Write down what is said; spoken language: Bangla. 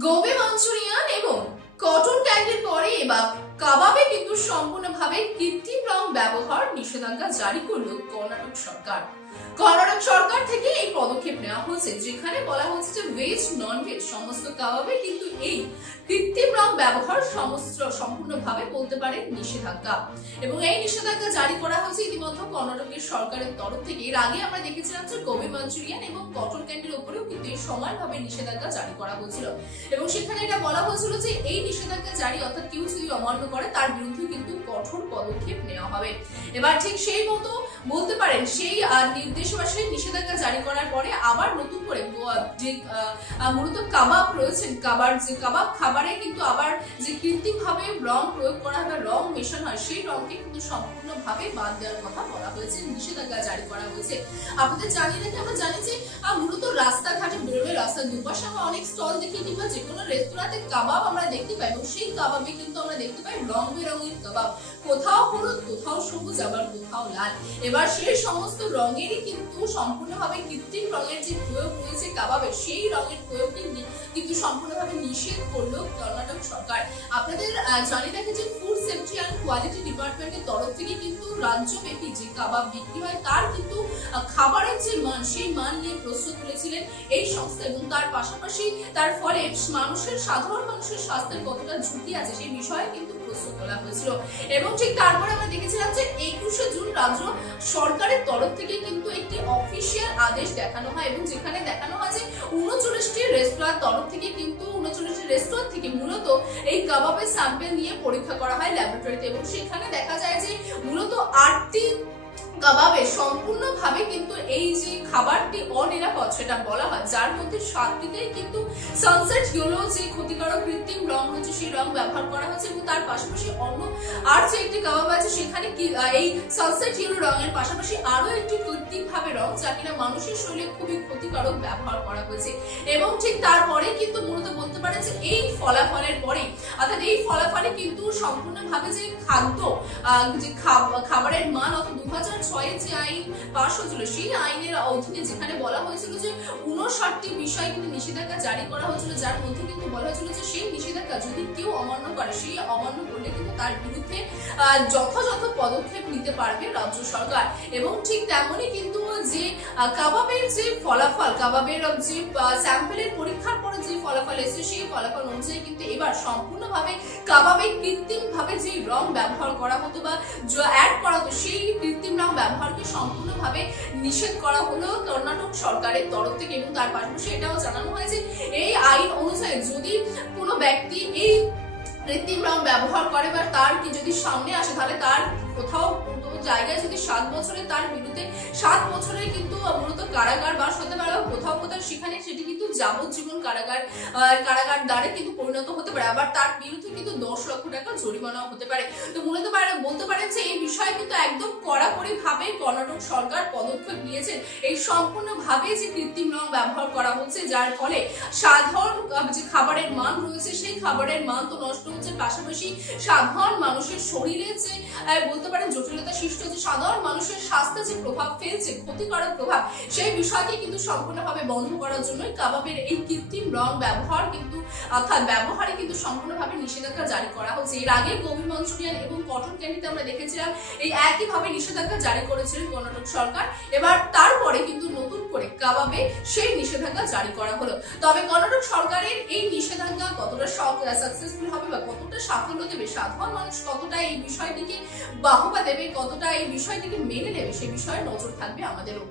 গোবি মাঞ্চুরিয়ান এবং কটন ক্যান্ডির পরে এবার কাবাবে কিন্তু সম্পূর্ণভাবে কৃত্রিম রং ব্যবহার নিষেধাজ্ঞা জারি করলো কর্ণাটক সরকার। কর্ণাটক সরকার থেকে এই পদক্ষেপ নেওয়া হয়েছে, যেখানে বলা হচ্ছে যে ভেজ নন ভেজ সমস্ত কাবাবে কিন্তু এই কৃত্রিম রং ব্যবহার সম্পূর্ণভাবে বলতে পারে নিষেধাজ্ঞা। এবং এই নিষেধাজ্ঞা জারি করা হয়েছে ইতিমধ্যে কর্ণাটকের সরকারের তরফ থেকে। এর আগে আমরা দেখেছিলাম যে গোবি মাঞ্চুরিয়ান এবং কটন ক্যান্ডির উপরেও কিন্তু এই সমানভাবে নিষেধাজ্ঞা জারি করা হয়েছিল, এবং সেখানে এটা বলা হয়েছিল যে এই নিষেধাজ্ঞা জারি অর্থাৎ কেউ যদি অমান্য করে তার বিরুদ্ধে কিন্তু কঠোর পদক্ষেপ নেওয়া হবে। এবার ঠিক সেই মতো বলতে পারেন সেই নির্দেশ বা সেই নিষেধাজ্ঞা জারি করার পরে আবার নতুন করে যে মূলত কাবাব রয়েছেন, কাবাব খাবারে কিন্তু আবার যে কৃত্রিম ভাবে রং প্রয়োগ করা হয়, রং মেশানো হয়, সেই রংকে কিন্তু সম্পূর্ণভাবে বাদ দেওয়ার কথা বলা হয়েছে, নিষেধাজ্ঞা জারি করা হয়েছে। আপনাদের জানিয়ে রাখি, আমরা জানি যে মূলত রাস্তাঘাটে বেরোলে রাস্তার দুপাশে আমরা অনেক স্টল দেখি কিংবা যে কোনো রেস্তোরাঁতে কাবাব আমরা দেখতে পাই, এবং সেই কাবাবে কিন্তু আমরা দেখতে পাই রং বেরঙের কাবাব, কোথাও হলুদ, কোথাও সবুজ, আবার কোথাও লাল। এবার সেই সমস্ত রঙেরই কিন্তু সম্পূর্ণভাবে কৃত্রিম রঙের যে প্রয়োগ রয়েছে কাবাবে, সেই রঙের প্রয়োগ কিন্তু সম্পূর্ণভাবে নিষেধ করলো কর্ণাটক সরকার। আপনাদের জানিয়ে রাখি যে ফুড সেফটি অ্যান্ড কোয়ালিটি ডিপার্টমেন্টের তরফ থেকে কিন্তু রাজ্যব্যাপী যে কাবাব বিক্রি হয় তার কিন্তু খাবারের যে মান, সেই মান নিয়ে প্রশ্ন তুলেছিলেন এই সংস্থা, এবং তার পাশাপাশি তার ফলে সাধারণ মানুষের স্বাস্থ্যের কতটা ঝুঁকি আছে সেই বিষয়ে কিন্তু প্রশ্ন তোলা হয়েছিল। এবং ঠিক তারপরে আমরা দেখেছিলাম যে 21শে জুন রাজ্য সরকারের তরফ থেকে কিন্তু একটি অফিসিয়াল আদেশ দেখানো হয়, এবং যেখানে দেখানো হয় যে 39টি রেস্তোরাঁর তরফ থেকে কিন্তু 39টি রেস্তোরাঁ থেকে মূলত এই কাবাবের স্যাম্পল নিয়ে পরীক্ষা করা হয় ল্যাবরেটরিতে, এবং সেখানে দেখা যায় যে মূলত 8টি কাবাবে সম্পূর্ণভাবে কিন্তু এই যে খাবারটি অনিরাপদ সেটা বলা হয়, যার মধ্যে 7টিতেই কিন্তু সানসেট ইয়েলো যে ক্ষতিকারক কৃত্রিম রং হচ্ছে সেই রং ব্যবহার করা হয়েছে, এবং তার পাশাপাশি অন্য আর যে একটি কাবাব আছে সেখানে এই সানসেট ইয়েলো রঙের পাশাপাশি আরো একটি কৃত্রিম ভাবে রং যা কিনা মানুষের শরীরে খুবই ক্ষতিকারক ব্যবহার করা হয়েছে। এবং ঠিক তারপরে কিন্তু মূলত বলতে পারে যে এই ফলাফলের পরে অর্থাৎ এই ফলাফলে কিন্তু সম্পূর্ণভাবে যে খাদ্য যে খাবারের মান অর্থাৎ 2006 যে আইন পাশ হয়েছিল সেই আইনের অধীনে যেখানে বলা হয়েছিল যে 59টি বিষয় কিন্তু নিষেধাজ্ঞা জারি করা হয়েছিল, যার মধ্যে কিন্তু বলা হয়েছিল যে সেই নিষেধাজ্ঞা যদি কেউ অমান্য করে, সেই অমান্য করলে কিন্তু তার বিরুদ্ধে যথাযথ পদক্ষেপ নিতে পারবে রাজ্য সরকার। এবং ঠিক তেমনই কিন্তু যে কাবাবের যে ফলাফল, কাবাবের যে স্যাম্পলের পরীক্ষার পরে যে ফলাফল এসেছে সেই ফলাফল অনুযায়ী কিন্তু এবার সম্পূর্ণভাবে কাবাবে কৃত্রিম ভাবে যে রং ব্যবহার করা হতো বা অ্যাড করা হতো সেই কৃত্রিম রং ব্যবহারকে সম্পূর্ণভাবে নিষেধ করা হলো কর্ণাটক সরকারের তরফ থেকে। এবং তার পাশাপাশি এটাও জানানো হয় যে এই আইন অনুযায়ী যদি কোনো ব্যক্তি এই কৃত্রিম রং ব্যবহার করে বা তার কি যদি সামনে আসে, তাহলে তার কোথাও জায়গায় যদি 7 বছরে তার বিরুদ্ধে 7 বছরের কিন্তু মূলত কারাগার বাস হতে পারে, কোথাও সেখানে সেটি কিন্তু যাবজ্জীবন কারাগার দ্বারে কিন্তু পরিণত হতে পারে, আবার তার বিরুদ্ধে কিন্তু 10 লক্ষ টাকা জরিমানাও হতে পারে। তো মূলত বলতে পারেন যে এই বিষয়ে কিন্তু একদম কড়াকড়ি ভাবে কর্ণাটক সরকার পদক্ষেপ নিয়েছেন। এই সম্পূর্ণভাবে যে কৃত্রিম রং ব্যবহার করা হচ্ছে, যার ফলে সাধারণ যে খাবারের মান রয়েছে সেই খাবারের মান তো নষ্ট হচ্ছে, পাশাপাশি সাধারণ মানুষের শরীরে যে বলতে পারেন জটিলতা সৃষ্টি হচ্ছে, সাধারণ মানুষের স্বাস্থ্যে যে প্রভাব ফেলছে, ক্ষতিকারক প্রভাব, সেই বিষয়কে কিন্তু সম্পূর্ণভাবে বন্ধ করার জন্য কাবাবের এই কৃত্রিম রং ব্যবহার কিন্তু অর্থাৎ ব্যবহারে কিন্তু সম্পূর্ণভাবে নিষেধাজ্ঞা জারি করা হচ্ছে। এর আগে গোবি মাঞ্চুরিয়ান এবং কটন ক্যান্ডিতে আমরা দেখেছিলাম এই একইভাবে নিষেধাজ্ঞা জারি করেছিলেন কর্ণাটক সরকার। এবার তারপরে কিন্তু নতুন করে কাবাবে সেই নিষেধাজ্ঞা জারি করা হলো। তবে কর্ণাটক সরকারের এই নিষেধাজ্ঞা কতটা সাকসেসফুল হবে বা কতটা সাফল্য দেবে, সাধারণ মানুষ কতটা এই বিষয়টিকে বাহবা দেবে, কতটা এই বিষয়টিকে মেনে নেবে, সে বিষয়ে নজর থাকবে আমাদেরও।